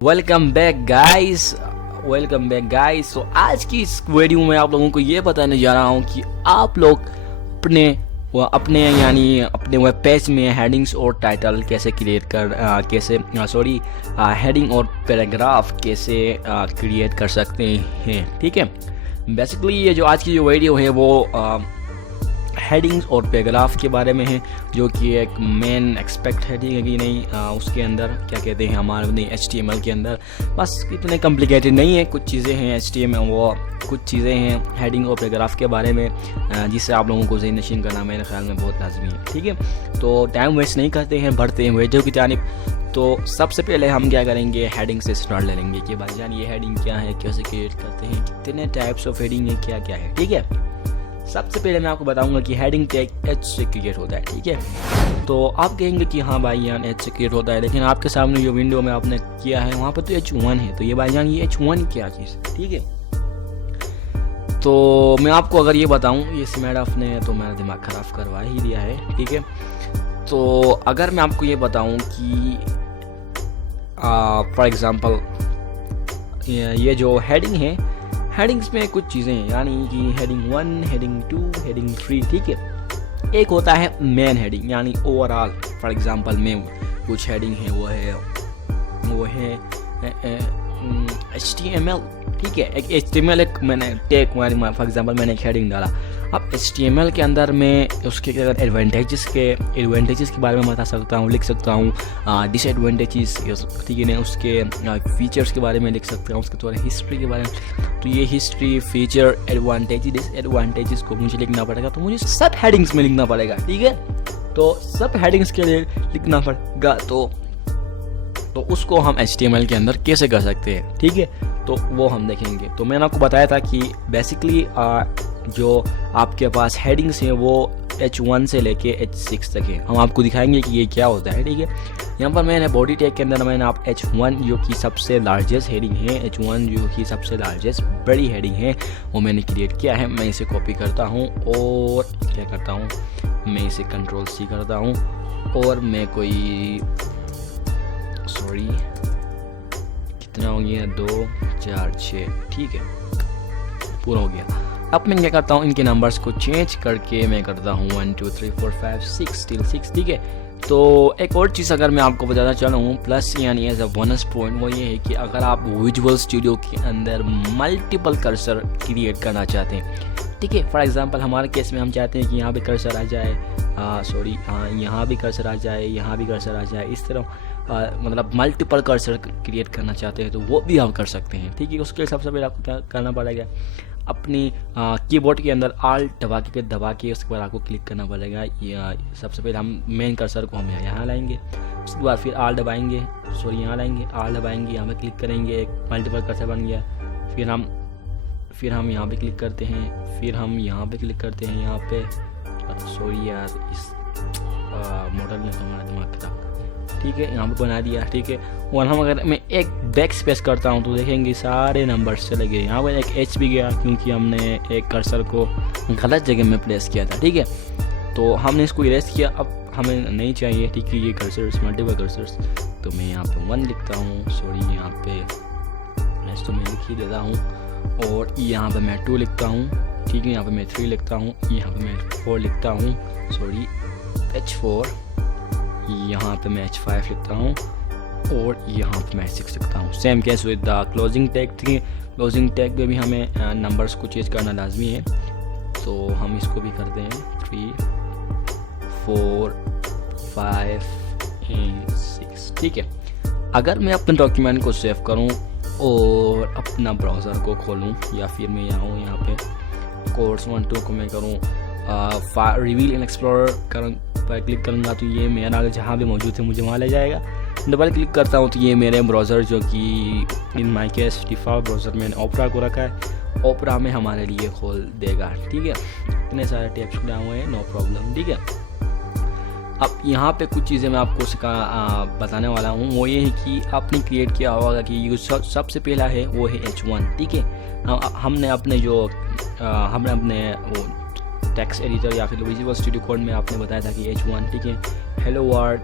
Welcome back guys. तो आज की इस वीडियो में आप लोगों को ये बताने जा रहा हूँ कि आप लोग अपने अपने वेब पेज में हेडिंग्स और टाइटल कैसे क्रिएट हेडिंग और पैराग्राफ कैसे क्रिएट कर सकते हैं। ठीक है, बेसिकली ये जो आज की जो वीडियो है वो हेडिंग्स और पैराग्राफ के बारे में है, जो कि एक मेन एक्सपेक्ट हेडिंग है कि नहीं, उसके अंदर क्या कहते हैं हमारे HTML के अंदर बस इतने कॉम्प्लिकेटेड नहीं है। कुछ चीज़ें हैं HTML, वो कुछ चीज़ें हैं हेडिंग और पैराग्राफ के बारे में जिससे आप लोगों को ज़हन नशीन करना मेरे ख्याल में बहुत लाजमी है। ठीक है, तो टाइम वेस्ट नहीं करते हैं, बढ़ते हैं वीडियो की जानिब। तो सबसे पहले हम क्या करेंगे, हेडिंग से स्टार्ट ले लेंगे कि भाईजान ये हेडिंग क्या है, कैसे क्रिएट करते हैं, कितने टाइप्स ऑफ हेडिंग है, क्या क्या है। ठीक है, सबसे पहले मैं आपको बताऊंगा कि हेडिंग टैग H से क्रिएट होता है। ठीक है, तो आप कहेंगे कि हाँ भाईजान H से क्रिएट होता है, लेकिन आपके सामने जो विंडो में आपने किया है वहाँ पर तो H1 है, तो ये भाईजान ये H1 क्या चीज़ है। ठीक है, तो मैं आपको अगर ये बताऊं, ये स्मैडफ ने तो मेरा दिमाग ख़राब करवा ही दिया है। ठीक है, तो अगर मैं आपको ये बताऊं कि फॉर एग्ज़ाम्पल ये जो हेडिंग है, हेडिंग्स में कुछ चीज़ें हैं, यानी कि हेडिंग 1, हेडिंग 2, हेडिंग 3। ठीक है, एक होता है मेन हेडिंग, यानी ओवरऑल। फॉर एग्जांपल में कुछ हेडिंग है वो है HTML। ठीक है, एक HTML एक मैंने टैग फॉर एग्जांपल मैंने एक हेडिंग डाला। अब HTML के अंदर मैं उसके एडवांटेजेस के बारे में बता सकता हूँ, लिख सकता हूँ, डिसएडवांटेजेस, ठीक है ना, उसके फीचर्स के बारे में लिख सकता हूँ, उसके थोड़ा हिस्ट्री के बारे में। तो ये हिस्ट्री, फीचर, एडवांटेजेस, डिसएडवांटेजेस को मुझे लिखना पड़ेगा, तो मुझे सब हेडिंग्स में लिखना पड़ेगा। ठीक है, तो सब हेडिंग्स के लिए लिखना पड़ेगा, तो उसको हम HTML के अंदर कैसे कर सकते हैं। ठीक है, तो वो हम देखेंगे। तो मैंने आपको बताया था कि बेसिकली जो आपके पास हेडिंग्स हैं वो H1 से लेके H6 तक है। हम आपको दिखाएंगे कि ये क्या होता है। ठीक है, यहाँ पर मैंने बॉडी टैग के अंदर मैंने आप H1 जो कि सबसे लार्जेस्ट हेडिंग है, H1 जो कि सबसे लार्जेस्ट बड़ी हेडिंग है, वो मैंने क्रिएट किया है। मैं इसे कॉपी करता हूँ और क्या करता हूँ, मैं इसे Ctrl+C करता हूँ और मैं कोई कितना हो गया, 2, 4, 6। ठीक है, पूरा हो गया। अब मैं क्या करता हूँ, इनके नंबर्स को चेंज करके मैं करता हूँ 1 2 3 4 5 6 till 6। ठीक है, तो एक और चीज़ अगर मैं आपको बताना चाह रहा हूँ, प्लस यानी एज अ बोनस पॉइंट, वो ये है कि अगर आप विजुअल स्टूडियो के अंदर मल्टीपल कर्सर क्रिएट करना चाहते हैं। ठीक है, फॉर एग्जांपल हमारे केस में हम चाहते हैं कि यहाँ भी कर्सर आ जाए, यहाँ भी कर्सर आ जाए, यहाँ भी कर्सर आ जाए, इस तरह मतलब मल्टीपल कर्सर क्रिएट करना चाहते हैं तो वो भी हम कर सकते हैं। ठीक है, उसके लिए सबसे पहले आपको क्या करना पड़ेगा, अपनी कीबोर्ड के अंदर Alt दबा के उसके बाद आपको क्लिक करना पड़ेगा। सबसे पहले हम मेन कर्सर को हम यहाँ लाएंगे, उसके बाद फिर यहाँ लाएंगे, Alt दबाएंगे, यहाँ पे क्लिक करेंगे, एक मल्टीपल कर्सर बन गया। फिर हम यहाँ पे क्लिक करते हैं, फिर हम यहाँ पे क्लिक करते हैं, यहाँ पे इस मॉडल ने तो हमारा दिमाग खराब। ठीक है, यहाँ पे बना दिया। ठीक है, और हम अगर मैं एक बैक स्पेस करता हूँ तो देखेंगे सारे नंबर्स चले गए। यहाँ पर एक H भी गया क्योंकि हमने एक कर्सर को गलत जगह में प्लेस किया था। ठीक है, तो हमने इसको इरेज किया, अब हमें नहीं चाहिए। ठीक है, ये कर्सर्स मल्टीपल कर्सर्स, तो मैं यहाँ पे 1 लिखता हूँ, यहाँ पे H तो मैं लिख ही देता हूँ, और यहाँ पे मैं 2 लिखता हूँ। ठीक है, यहाँ पे मैं 3 लिखता हूँ, यहाँ पे मैं 4 लिखता हूँ, H4, यहाँ पे मैं H5 लिखता हूँ, और यहाँ पे मैं 6 लिखता हूँ। Same case with the closing tag. Closing tag में भी हमें नंबर्स को चेंज करना लाजमी है, तो हम इसको भी करते हैं 3, 4, 5 and 6। ठीक है, अगर मैं अपने डॉक्यूमेंट को सेव करूँ और अपना ब्राउज़र को खोलूँ, या फिर मैं यहाँ पे कोर्स 1 2 को मैं करूँ रिवील इन एक्सप्लोरर पर क्लिक करूँगा तो ये मेरा जहाँ भी मौजूद है मुझे वहाँ ले जाएगा। डबल क्लिक करता हूँ तो ये मेरे ब्राउज़र, जो कि इन माई केस डिफ़ॉल्ट ब्राउज़र मैंने ओपरा को रखा है, ओपरा में हमारे लिए खोल देगा। ठीक है, इतने सारे टैब्स खुले हुए हैं, नो प्रॉब्लम। ठीक है, अब यहाँ पे कुछ चीज़ें मैं आपको बताने वाला हूँ, वो ये है कि आपने क्रिएट किया होगा कि ये सबसे पहला है वो है H1। ठीक है, हमने अपने वो टेक्स्ट एडिटर या फिर विजुअल स्टूडियो कोड में आपने बताया था कि H1। ठीक है, हेलो वर्ल्ड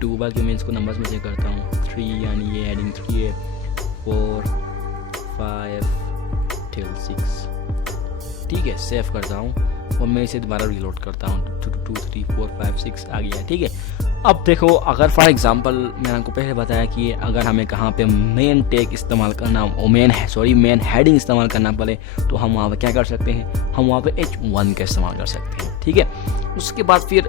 2 बल्कि मैं इसको नंबर्स में चेक करता हूँ 3 यानी ये हेडिंग 3 है 4 5 till 6 ठीक है। सेव करता हूँ और मैं इसे दोबारा रीलोड करता हूँ 2 3 4 5 6 आ गया ठीक है। अब देखो अगर फॉर एग्जांपल मैंने आपको पहले बताया कि अगर हमें कहाँ पे मेन टैग इस्तेमाल करना मेन हेडिंग इस्तेमाल करना पड़े तो हम वहाँ पे क्या कर सकते हैं, हम वहाँ पे H1 का इस्तेमाल कर सकते हैं ठीक है। उसके बाद फिर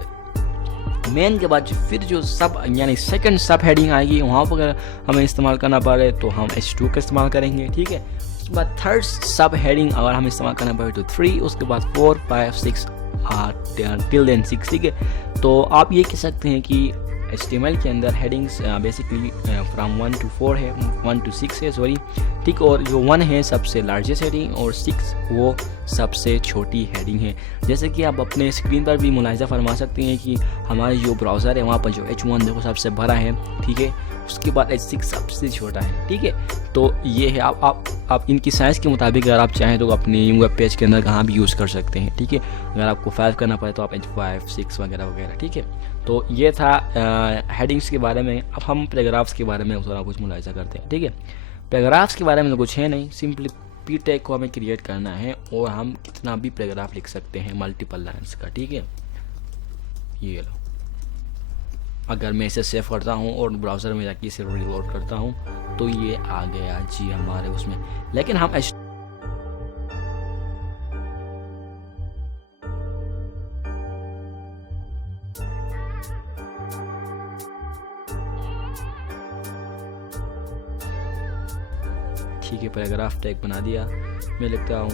मेन के बाद फिर जो सब यानी सेकंड सब हेडिंग आएगी वहाँ पर अगर हमें इस्तेमाल करना पड़े तो हम H2 का इस्तेमाल करेंगे ठीक है। उसके बाद थर्ड सब हेडिंग अगर हमें इस्तेमाल करना पड़े तो 3, उसके बाद 4 5 6 till then 6 ठीक है। तो आप ये कह सकते हैं कि HTML के अंदर हेडिंग्स बेसिकली फ्रॉम 1 to 4 है, 1 to 6 है सॉरी ठीक। और जो 1 है सबसे लार्जेस्ट हेडिंग और 6 वो सबसे छोटी हेडिंग है। जैसे कि आप अपने स्क्रीन पर भी मुलाहिजा फरमा सकते हैं कि हमारे जो ब्राउज़र है वहाँ पर जो H1 देखो सबसे बड़ा है ठीक है, उसके बाद H6 सबसे छोटा है ठीक है। तो ये है आप इनकी साइज़ के मुताबिक अगर आप चाहें तो अपनी वेब पेज के अंदर कहाँ भी यूज़ कर सकते हैं ठीक है। अगर आपको 5 करना पड़े तो आप H5 6 वगैरह वगैरह ठीक है। तो ये था हेडिंग्स के बारे में। अब हम पैराग्राफ्स के बारे में थोड़ा कुछ मुलाहिजा करते हैं ठीक है। पैराग्राफ्स के बारे में तो कुछ है नहीं, सिंपली पी टैग को हमें क्रिएट करना है और हम कितना भी पैराग्राफ लिख सकते हैं मल्टीपल लाइन्स का ठीक है। ये लो, अगर मैं इसे सेव करता हूँ और ब्राउज़र में जाके इसे रीलोड करता हूँ तो ये आ गया जी हमारे उसमें। लेकिन हम ठीक है पैराग्राफ टैग बना दिया। मैं लिखता हूँ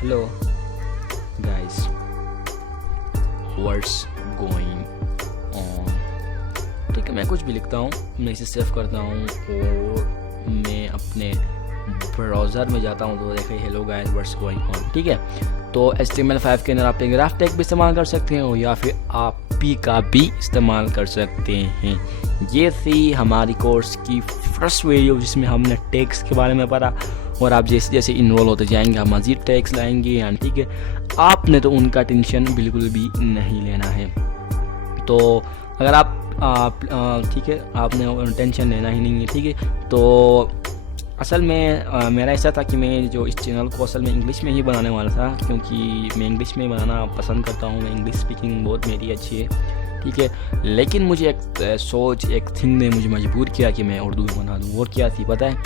hello guys what's going on ठीक है। मैं कुछ भी लिखता हूँ, मैं इसे सेव करता हूँ और मैं अपने ब्राउज़र में जाता हूँ तो देखिए hello guys what's going on ठीक है। तो HTML5 के अंदर आप पैराग्राफ टैग भी इस्तेमाल कर सकते हैं या फिर आप पी का भी इस्तेमाल कर सकते हैं। ये थी हमारी कोर्स की फर्स्ट वीडियो जिसमें हमने टैग्स के बारे में पढ़ा और आप जैसे जैसे इनरोल होते जाएंगे आप मज़ीद टैग्स लाएंगे यानी ठीक है। आपने तो उनका टेंशन बिल्कुल भी नहीं लेना है। तो अगर आप ठीक है आपने टेंशन लेना ही नहीं है ठीक है। तो असल में मेरा ऐसा था कि मैं जो इस चैनल को असल में इंग्लिश में ही बनाने वाला था क्योंकि मैं इंग्लिश में बनाना पसंद करता हूँ, मैं इंग्लिश स्पीकिंग बहुत मेरी अच्छी है ठीक है। लेकिन मुझे एक थिंग ने मुझे मजबूर किया कि मैं उर्दू में बना दूँ। और क्या थी पता है,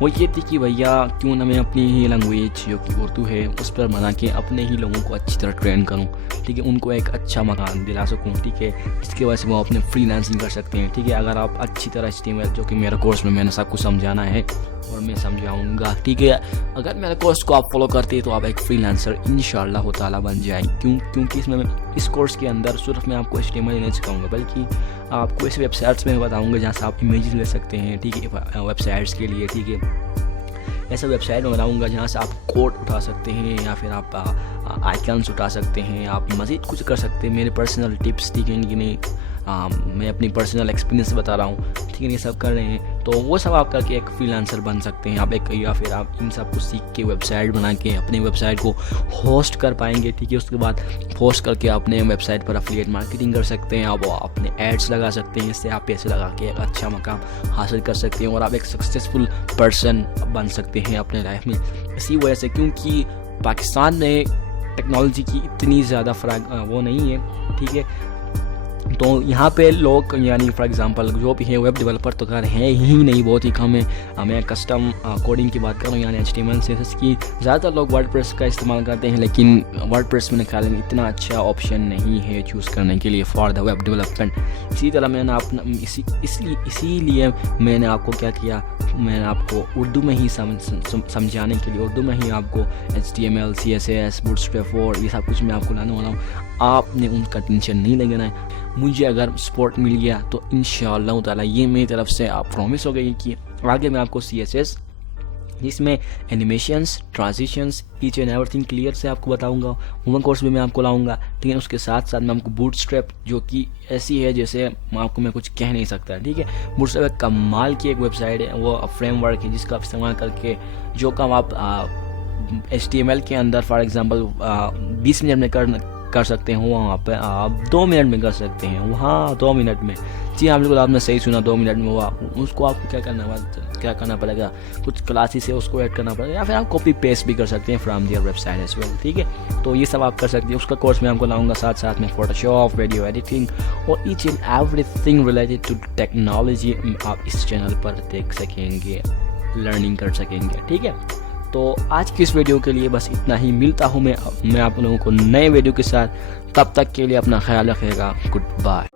वो ये थी कि भैया क्यों ना मैं अपनी ही लैंग्वेज जो कि उर्दू है उस पर बना के अपने ही लोगों को अच्छी तरह ट्रेन करूं ठीक है, उनको एक अच्छा मकान दिला सकूं ठीक है, जिसकी वजह से वो अपने फ्रीलांसिंग कर सकते हैं ठीक है। अगर आप अच्छी तरह HTML जो कि मेरे कोर्स में मैंने सब कुछ समझाना है और मैं समझाऊंगा ठीक है, अगर मेरे कोर्स को आप फॉलो करते हैं तो आप एक फ्रीलांसर इंशाअल्लाह ताला बन जाएंगे। क्योंकि इसमें इस कोर्स के अंदर सिर्फ मैं आपको HTML नहीं सिखाऊंगा बल्कि आपको ऐसे वेबसाइट्स में बताऊंगा जहाँ से आप इमेजेस ले सकते हैं ठीक है वेबसाइट्स के लिए ठीक है। ऐसा वेबसाइट में बनाऊंगा जहाँ से आप कोड उठा सकते हैं या फिर आप आइकन्स उठा सकते हैं, आप मज़ीद कुछ कर सकते हैं। मेरे पर्सनल टिप्स ठीक है कि नहीं मैं अपनी पर्सनल एक्सपीरियंस बता रहा हूँ ठीक है, ये सब कर रहे हैं तो वो सब आप करके एक फ्रीलांसर बन सकते हैं आप एक, या फिर आप इन सब को सीख के वेबसाइट बना के अपनी वेबसाइट को होस्ट कर पाएंगे ठीक है। उसके बाद होस्ट करके अपने वेबसाइट पर एफिलिएट मार्केटिंग कर सकते हैं, आप अपने एड्स लगा सकते हैं, इससे आप पैसे लगा के एक अच्छा मकाम हासिल कर सकते हैं और आप एक सक्सेसफुल पर्सन बन सकते हैं अपने लाइफ में। इसी वजह से क्योंकि पाकिस्तान में टेक्नोलॉजी की इतनी ज़्यादा वो नहीं है ठीक है, तो यहाँ पे लोग यानी फॉर एग्जांपल जो भी है वेब डेवलपर तो खैर है ही नहीं, बहुत ही कम है। मैं कस्टम कोडिंग की बात करूँ यानी HTML CSS की ज़्यादातर लोग वर्डप्रेस का इस्तेमाल करते हैं, लेकिन वर्डप्रेस में ख्याल में इतना अच्छा ऑप्शन नहीं है चूज़ करने के लिए फॉर द वेब डेवलपमेंट। इसी तरह मैंने अपना इसीलिए मैंने आपको क्या किया, मैंने आपको उर्दू में ही समझाने के लिए उर्दू में ही आपको HTML CSS बूटस्ट्रैप और ये सब कुछ मैं आपको लाने वाला हूँ। आपने उनका टेंशन नहीं लेना है। मुझे अगर सपोर्ट मिल गया तो इंशाअल्लाह ताला ये मेरी तरफ से आप प्रॉमिस हो गई कि आगे मैं आपको CSS जिसमें animations transitions each and everything clear से आपको बताऊंगा। वुमन कोर्स भी मैं आपको लाऊंगा ठीक है। उसके साथ साथ मैं आपको बूटस्ट्रैप जो कि ऐसी है जैसे मैं कुछ कह नहीं सकता ठीक है। बूटस्ट्रैप कमाल की एक वेबसाइट है, वो फ्रेमवर्क है जिसका आप इस्तेमाल करके जो काम आप HTML के अंदर फॉर एग्जांपल 20 मिनट में कर सकते हैं वहाँ पे आप 2 मिनट में कर सकते हैं। वहाँ 2 मिनट में, जी हाँ बिल्कुल आपने सही सुना, 2 मिनट में वो उसको आपको क्या करना पड़ेगा, कुछ क्लासेस है उसको ऐड करना पड़ेगा, या फिर आप कॉपी पेस्ट भी कर सकते हैं from their website as well. ठीक है, तो ये सब आप कर सकते हैं। उसका कोर्स मैं आपको लाऊंगा साथ साथ में, फोटोशॉप, वीडियो एडिटिंग और each and everything related to technology आप इस चैनल पर देख सकेंगे, लर्निंग कर सकेंगे। ठीक है, तो आज की इस वीडियो के लिए बस इतना ही। मिलता हूँ मैं आप लोगों को नए वीडियो के साथ, तब तक के लिए अपना ख्याल रखिएगा। Good bye.